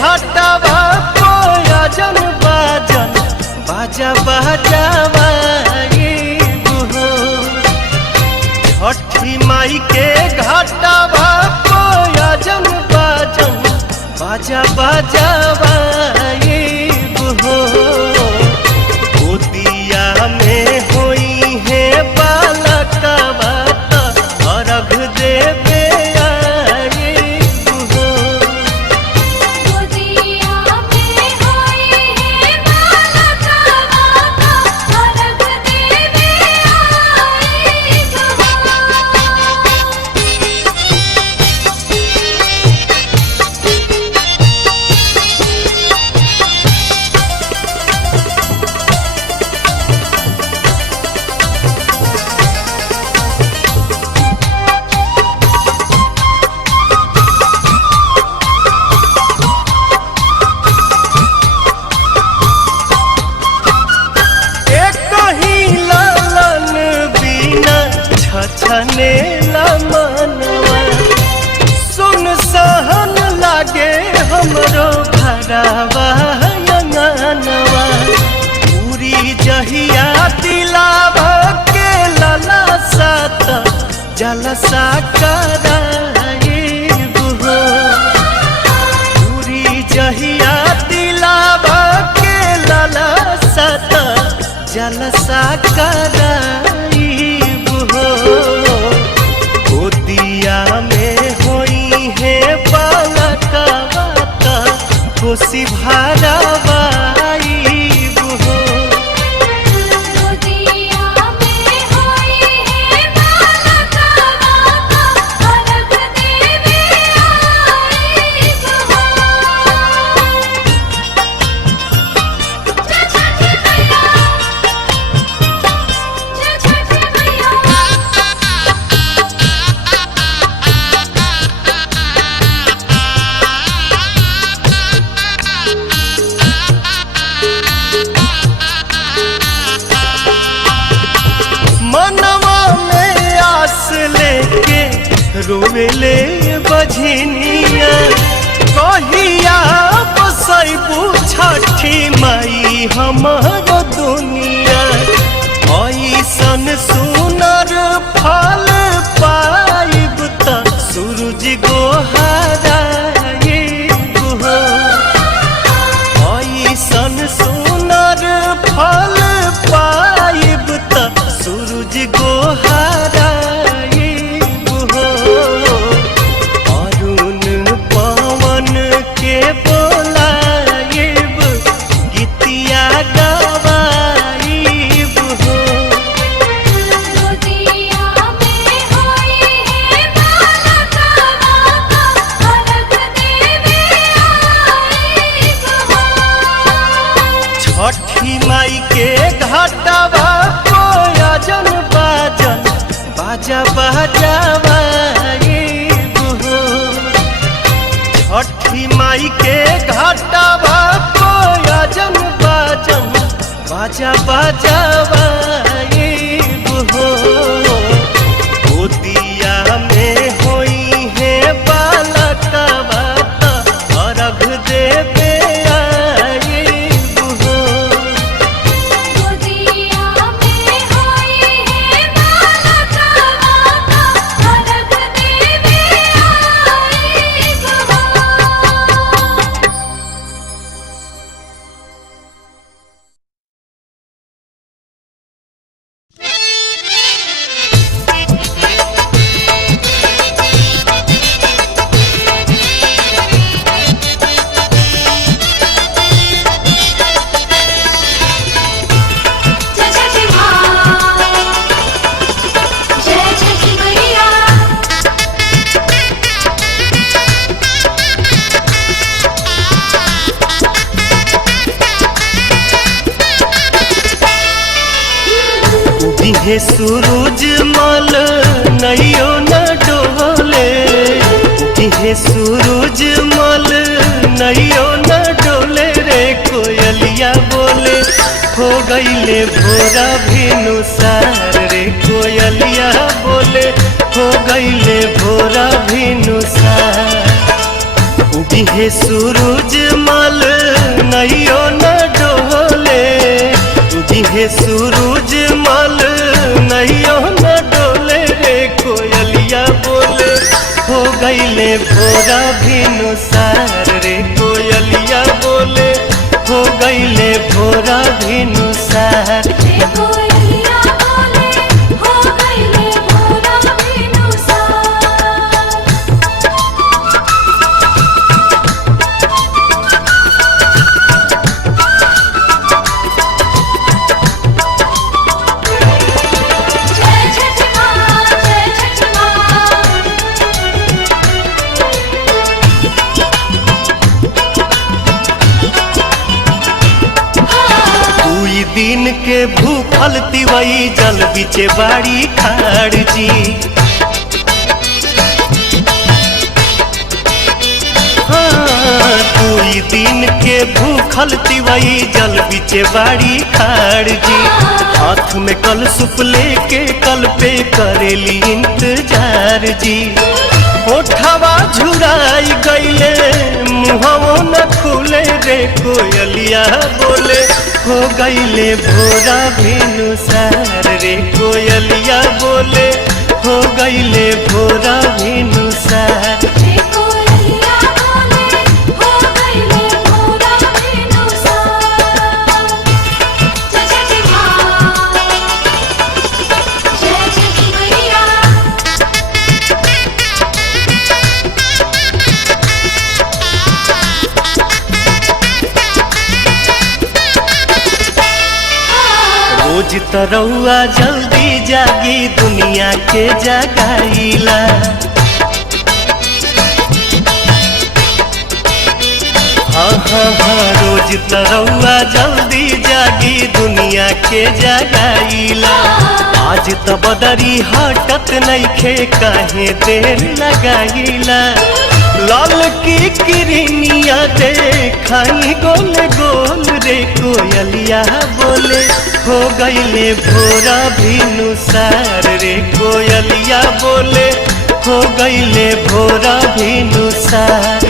घाटवा कोयजन बाजन बाजा बजावाइब हो। छठी माई के घाटवा कोयजन बाजन बाजा बजावाइब हो। गोदिया में होई है बालकवा अर्घ देवे आइब हो। गोदिया में होई है बालकवा अर्घ देवे आइब हो। छने मनवा सुन सहन लागे हमरो घरवा अंगनवा। पूरी जहिया दिलावा के लला सात जलसा कराइब हो। पूरी जहिया दिलावा के लला सात जलसा कराइब हो। गोदिया में होई है बालकवा खुशी भरावाइब हो। गोदिया में होई है बालकवा अर्घ देवे आइब हो। जय छठी मैया, जय छठी मैया। मनवा में आस लेके रोवेले बझनिया। कहिया बसैबू छठी माई हमर दुनिया। ऐसन सुनर फल पाइब त सूरज गोहराइब हो। ऐसन सुनर फल पाइब त सूरज गोहराइब हो। अरुण पवन के बोलाइब गीतिया गवाइब हो। गोदिया में होई है बालकवा अर्घ देवे आइब हो। छठी माई के घाटवा कोयजन बाजन बाजा बजावाइब हो। छठी माई के घाटवा कोयजन बाजन बाजा बजावाइब हो। गोदिया में होई है बालकवा अर्घ देवे आइब हो। गोदिया में होई है बालकवा अर्घ देवे आइब हो। जय छठी माँ, जय छठी मैया। उगिहे सूरज मल नैयो न डोले। उगिहे सूरज मल नैयो न डोले रे कोयलिया बोले हो गईले भोरा भिनुसार रे कोयलिया बोले हो गईले भोरा भिनुसार। उगिहे सूरज मल नैयो न डोले, उगिहे सूरज मल नैयो न डोले रे कोयलिया बोले हो गईले भोरा भिनुसार रे कोयलिया बोले हो गईले भोरा भिनुसार। कोयलिया बोले हो गईले भोरा भिनुसार। जय छठ माँ, जय छठ माँ। दुई दिन के भूखल तिवई जल बिचे बाड़ी खाड़ जी। हाँ, दुई दिन के भूखल तिवई जल बिचे बाड़ी खाड़ जी। हाथ में कल सुप लेके कल पे करेली इंतजार जी। ओठवा झुराई गईले मुहवो न खुले रे कोयलिया बोले हो गईले भोरा भिनुसार रे कोयलिया बोले हो गईले भोरा भिनुसार। कोयलिया बोले हो गईले भोरा भिनुसार। जय छठ माँ, जय छठ मैया। रोज तरौआ जल्दी जागी दुनिया के जगाईला। हाँ हाँ हाँ, रोज तरौआ जल्दी जागी दुनिया के जगाईला। आज त बदरी हटत नइखे काहे देर लगाईला। लाल की किरनिया देखाई गोल गोल रे कोयलिया बोले हो गईले भोरा भिनुसार रे कोयलिया बोले हो गईले भोरा भिनुसार।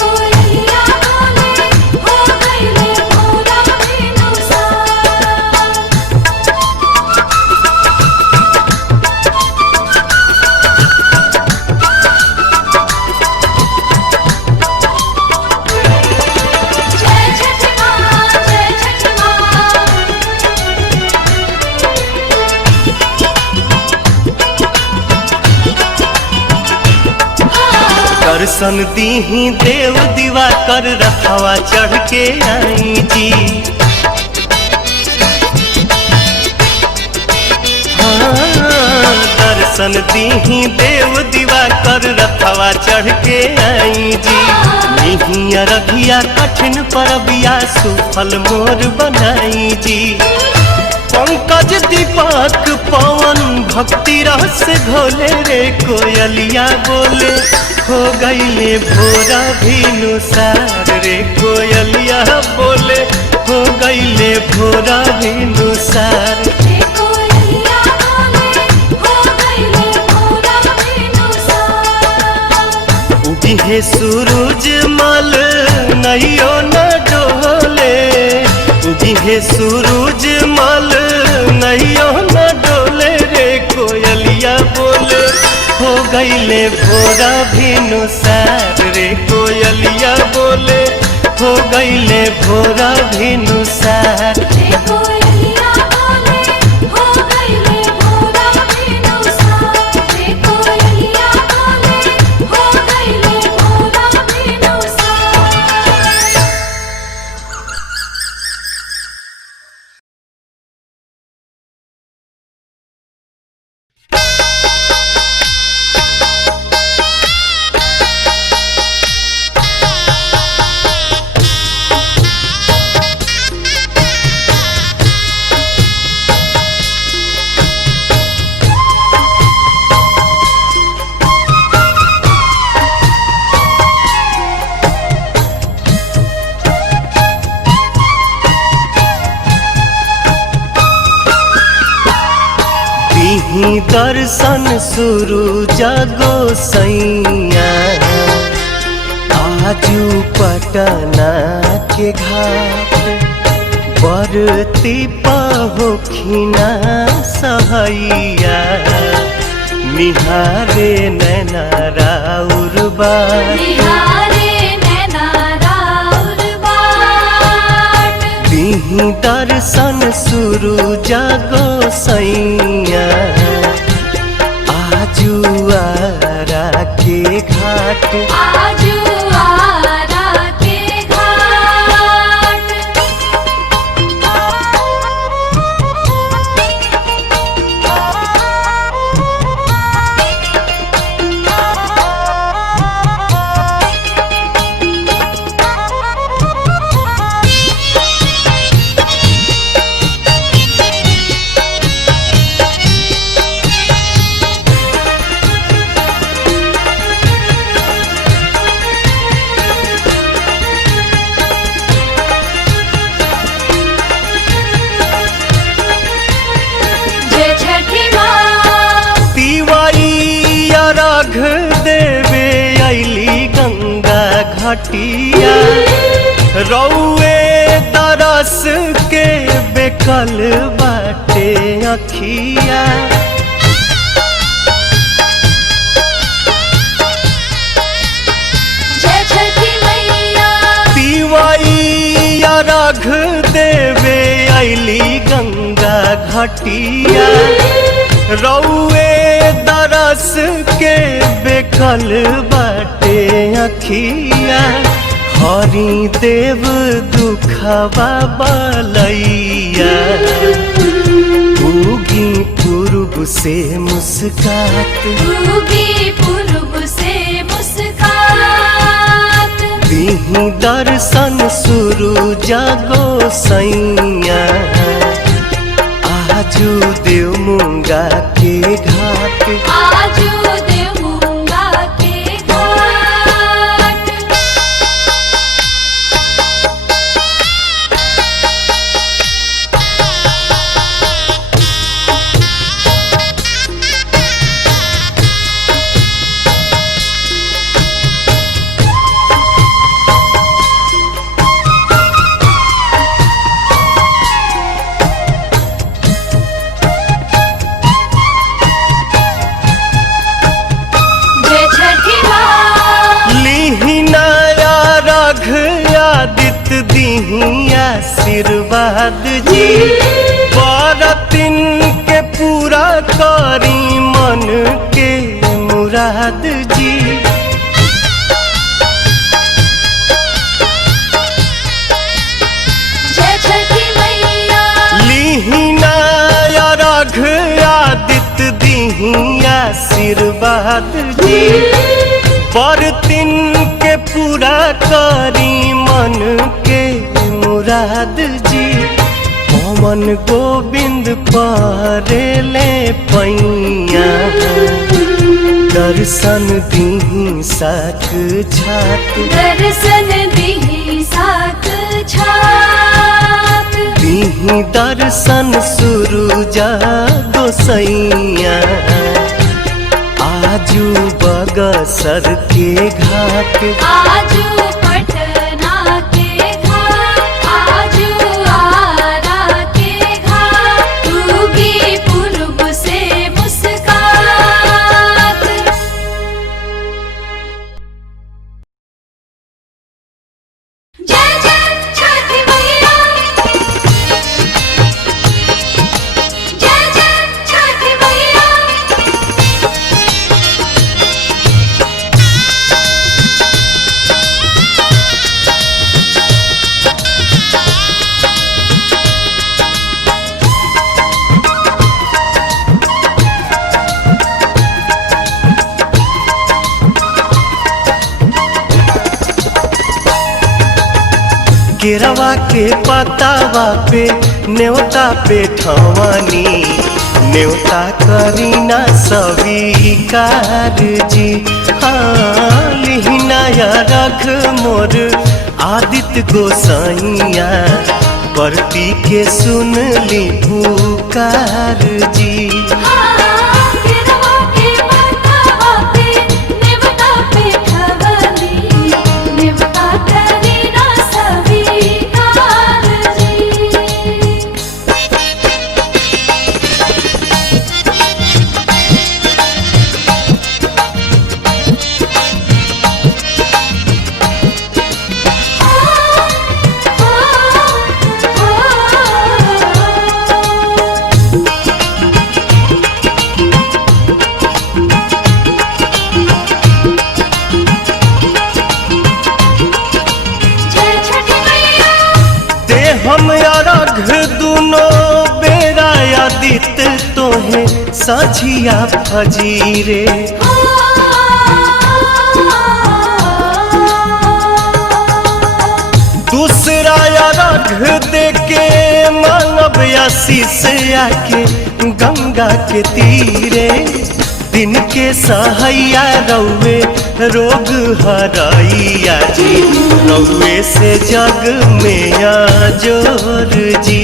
कोयलिया बोले हो गईले भोरा भिनुसार। जय छठ माँ, जय छठ माँ। दर्शन दीही देव दीवा कर रखवा चढ़ के आई जी। हाँ, दर्शन दीही देव दीवा कर रखवा चढ़ के आई जी। निहिया रघिया कठिन परबिया सुफल मोर बनाई जी। पंकज दीपक पवन भक्ति रस घोले रे कोयलिया बोले हो गईले भोरा भिनुसार रे कोयलिया बोले हो गईले भोरा भिनुसार। कोयलिया बोले हो गईले भोरा भिनुसार। उगिहे सूरज मल नैयो न डोले, उगिहे सूरज मल नैयो न डोले रे कोयलिया बोले हो गईले भोरा भिनुसार रे कोयलिया बोले हो गईले भोरा भिनुसार। कोयलिया बोले हो गईले भोरा भिनुसार। कोयलिया बोले हो गईले भोरा भिनुसार। ही दर्शन शुरू जागो सैया आ आजू पटना के घाट बरती पहोखिना सहैया निहारे नैना राउर बाट निहारे नैना राउर बाट दिही दर्शन सुरु जागो सैया आजू आरा के घाट आजू आरा के घाट जय छठी माँ तिवारी अर्घ देवे अली गंगा घाटिया रौए तरस के बेकल बाटे अखिया जय छठी मैया तिवारी अर्घ देवे अली गंगा घाटिया रौए दरस के बेकल बाटे अखिया हरि देव दुखवा बलैया उगी पूर्व से मुस्कात उगी पूर्व से मुस्कात दिही दर्शन सुरु जागो सैया आजू देव मुंगा के घाट आजू देवूंगा के घाट जय छठी माँ लीही नया रघ आदित्य दीही आशीर्वाद जी बरतिन के पूरा करी मन के मुराद जी जय छठी मैया लीही नया रघ आदित्य दीही आशीर्वाद जी बरतिन के पूरा करी मन के मुराद जी पवन गोविंद परेले पैया दर्शन दीही साक छात दर्शन दीही साक छात दीही दर्शन सुरु जागो सैया आजू बगसर के घाट आजू पटना के घाट आजू आरा के घाट उगी पूर्व से मुस्कात जय जय छठी मैया जय जय छठी मैया केरवा के पतावा पे न्योता पे ठवानी न्योता करीना स्वीकार जी हाँ लिहिनाया रख मोर आदित्य गोसाइया परती के सुन ली पुकार जी नेवता पे खवली नेवता आदित्य तोहे साझिया फजीरे दूसरा रघ दे के मानव आशीष आके गंगा के तीरे दिन के सहैया रौवे रोग हरैया जी रौवे से जग में जोर जी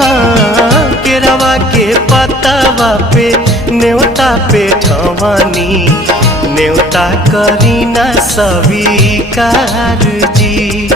हाँ केरवा के पतावा पे न्योता पे ठवानी न्योता करीना स्वीकार जी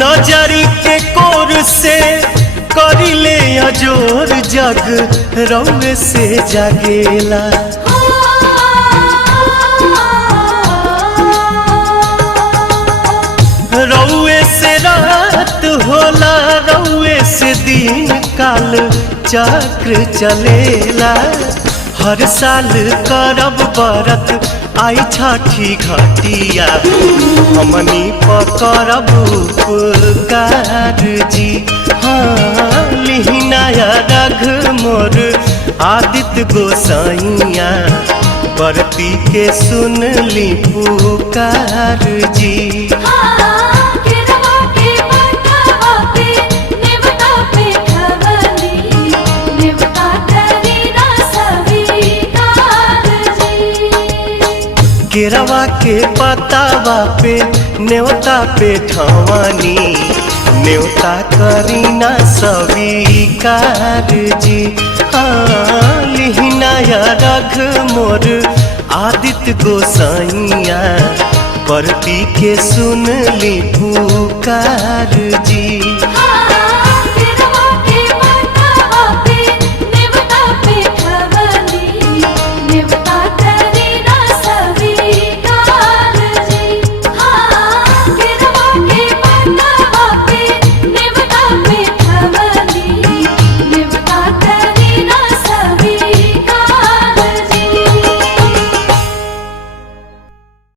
नजरी के कोर से करिले अजोर जग रौवे से जागेला रौवे से रात होला रौवे से दिन काल चक्र चलेला हर साल करब बरत आई छठी घटिया हमनी पकड़ब उपकार जी हाँ लिहिनाया रघ मोर आदित्य गोसाइया बरती के सुन ली पुकार जी केरवा के पतावा पे न्योता पे ठवानी न्योता करीना स्वीकार जी हाँ लिहिनाया रघ मोर आदित्य गोसाइया बरती के सुन ली पुकार जी।